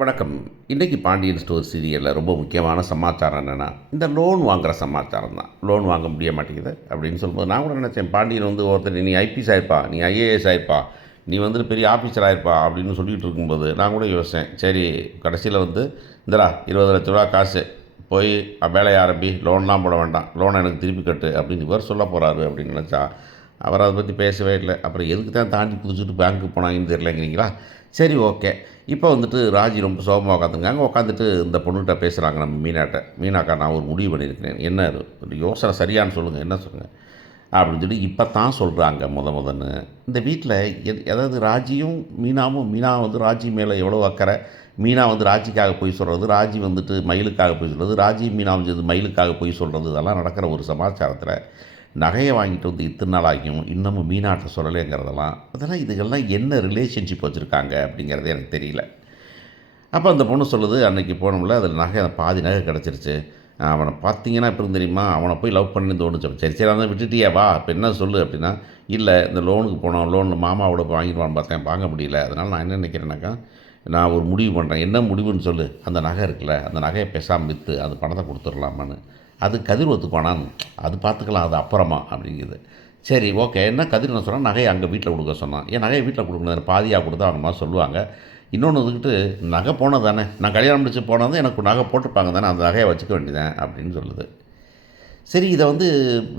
வணக்கம். இன்றைக்கி பாண்டியன் ஸ்டோர் சீரியலில் ரொம்ப முக்கியமான சமாச்சாரம் என்னென்னா, இந்த லோன் வாங்குகிற சமாச்சாரம் தான். லோன் வாங்க முடிய மாட்டேங்குது அப்படின்னு சொல்லும்போது, நான் கூட நினச்சேன், பாண்டியன் வந்து ஒருத்தர் நீ ஐபிஎஸ் ஆயிருப்பா, நீ ஐஏஎஸ் ஆயிருப்பா, நீ வந்துட்டு பெரிய ஆஃபீஸர் ஆயிருப்பா அப்படின்னு சொல்லிகிட்டு இருக்கும்போது, நான் கூட யோசித்தேன், சரி கடைசியில் வந்து இந்தடா 20 லட்ச ரூபா காசு போய் வேலையை ஆரம்பி, லோன்லாம் போட வேண்டாம், லோனை எனக்கு திருப்பி கட்டு அப்படின்னு இவர் சொல்ல போகிறாரு அப்படின்னு நினச்சா, அவர் அதை பற்றி பேசவே இல்லை. அப்புறம் எதுக்கு தான் தாண்டி குதிச்சுட்டு பேங்க்குக்கு போனாங்கன்னு தெரியலங்கிறீங்களா? சரி, ஓகே. இப்போ வந்துட்டு ராஜி ரொம்ப சோகமாக உட்காந்துருக்காங்க. உட்காந்துட்டு இந்த பொண்ணுகிட்ட பேசுகிறாங்க, நம்ம மீனாட்ட. மீனாக்கா, நான் ஒரு முடிவு பண்ணியிருக்கிறேன். என்ன அது? ஒரு யோசனை சரியான்னு சொல்லுங்கள், என்ன சொல்லுங்கள் அப்படின்னு சொல்லி இப்போ தான் சொல்கிறாங்க. முதன்னு இந்த வீட்டில் அதாவது ராஜியும் மீனாவும், மீனா வந்து ராஜி மேலே எவ்வளோ அக்கறை, மீனா வந்து ராஜிக்காக போய் சொல்கிறது, ராஜி வந்துட்டு மயிலுக்காக போய் சொல்கிறது, ராஜி மீனாவும் சேர்ந்து மயிலுக்காக போய் சொல்கிறது, இதெல்லாம் நடக்கிற ஒரு சமாச்சாரத்தில் நகையை வாங்கிட்டு வந்து இத்தனை நாள் ஆகியும் இன்னமும் மீனாட்ட சொல்லலைங்கிறதெல்லாம், அதெல்லாம் இதுகள்லாம் என்ன ரிலேஷன்ஷிப் வச்சுருக்காங்க அப்படிங்கிறதே எனக்கு தெரியல. அப்போ அந்த பொண்ணு சொல்லுது, அன்றைக்கி போனோம்ல அதில் நகை பாதி நகை கிடச்சிருச்சு. அவனை பார்த்தீங்கன்னா எப்படி தெரியுமா, அவனை போய் லவ் பண்ணி தோணுச்சு. சரி சரி, அதை விட்டுட்டியா, வா இப்போ என்ன சொல்லு அப்படின்னா, இல்லை இந்த லோனுக்கு போனோம், லோனில் மாமாவோட வாங்கிடுவான்னு பார்த்தேன், வாங்க முடியல. அதனால் நான் என்ன நினைக்கிறேன்னாக்கா, நான் ஒரு முடிவு பண்ணுறேன். என்ன முடிவுன்னு சொல்லு. அந்த நகை இருக்குல்ல, அந்த நகையை பேசாமல் விற்று அந்த பணத்தை கொடுத்துடலாமான்னு. அது கதிர் ஒத்துக்குவானான்னு, அது பார்த்துக்கலாம், அது அப்புறமா அப்படிங்குது. சரி, ஓகே. என்ன கதிர் என்ன சொன்னால், நகையை அங்கே வீட்டில் கொடுக்க சொன்னான். ஏன் நகையை வீட்டில் கொடுக்கணும், பாதியாக கொடுத்தா அவங்க மாதிரி சொல்லுவாங்க. இன்னொன்று வந்துக்கிட்டு, நகை போனது தானே, நான் கல்யாணம் முடிச்சு போனது எனக்கு நகை போட்டிருப்பாங்க தானே, அந்த நகையை வச்சுக்க வேண்டியதான் அப்படின்னு சொல்லுது. சரி, இதை வந்து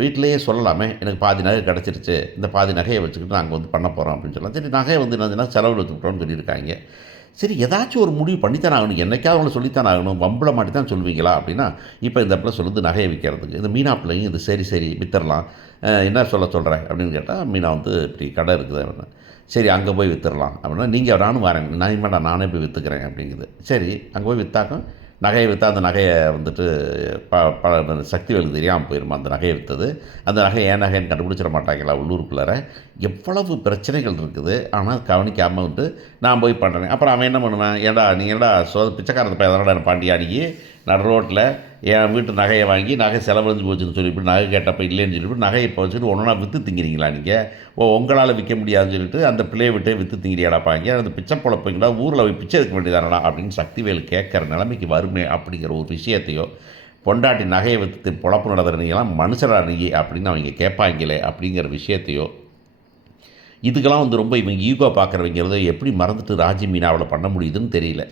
வீட்டிலேயே சொல்லலாமே, எனக்கு பாதி நகை கிடச்சிருச்சு, இந்த பாதி நகையை வச்சுக்கிட்டு நாங்கள் வந்து பண்ண போகிறோம் அப்படின்னு சொல்லலாம். சரி, நகையை வந்து என்னதுன்னா செலவில் வச்சுக்கிட்டோம்னு சொல்லியிருக்காங்க. சரி, ஏதாச்சும் ஒரு முடிவு பண்ணித்தானே ஆகணும், என்றைக்காவது அவங்கள சொல்லித்தானே ஆகணும், வம்பில் மாட்டி தான் சொல்லுவீங்களா அப்படின்னா, இப்போ இந்த இடத்துல சொல்லுது நகையை விற்கிறதுக்கு. இந்த மீனா பிள்ளைங்க இது சரி சரி விற்றுறலாம், என்ன சொல்கிறேன் அப்படின்னு கேட்டால், மீனா வந்து இப்படி கடை இருக்குது அப்படின்னா, சரி அங்கே போய் விற்றுறலாம் அப்படின்னா, நீங்கள் நானும் வரேன், நான் வேண்டாம் நானே போய் விற்றுக்கிறேன் அப்படிங்குது. சரி, அங்கே போய் விற்றாக்கும் நகையை விற்றா அந்த நகையை வந்துட்டு சக்திவேலுக்கு தெரியாமல் போயிருமா அந்த நகையை விற்றது. அந்த நகை ஏன் நகைன்னு கண்டுபிடிச்சிட மாட்டாங்களா உள்ளூருக்குள்ளார. எவ்வளவு பிரச்சனைகள் இருக்குது, ஆனால் கவனிக்காமல் வந்துட்டு நான் போய் பண்ணுறேன். அப்புறம் அவன் என்ன பண்ணுவேன், ஏன்டா நீ ஏன்டா பிச்சைக்காரத்தை போய் அதனோட பாண்டியா அன்றைக்கி நடு ரோட்டில் என் வீட்டு நகையை வாங்கி நகை செலவழிஞ்சு போச்சுன்னு சொல்லிவிட்டு, நகை கேட்டப்போ இல்லைன்னு சொல்லிவிட்டு நகையை இப்போ வச்சுட்டு ஒன்றா விற்று திங்கிறீங்களா நீங்கள்? உங்களால் விற்க முடியாதுன்னு சொல்லிட்டு அந்த பிள்ளையை விட்டு விற்று திங்கிறியாடாப்பாங்க, அந்த பிச்சை பொழப்பீங்களா, ஊரில் போய் பிச்சை எடுக்க வேண்டியதானடா அப்படின்னு சக்திவேல் கேட்குற நிலைமைக்கு வருமே அப்படிங்கிற ஒரு விஷயத்தையோ, பொண்டாட்டி நகையை விற்று பொழப்பு நடத்துகிறீங்களாம் மனுஷரா நீ அப்படின்னு அவங்க கேட்பாங்களே அப்படிங்கிற விஷயத்தையோ, இதுக்கெல்லாம் வந்து ரொம்ப இவங்க ஈகோ பார்க்குறவங்கிறத எப்படி மறந்துட்டு ராஜி மீனாவில் பண்ண முடியுதுன்னு தெரியல.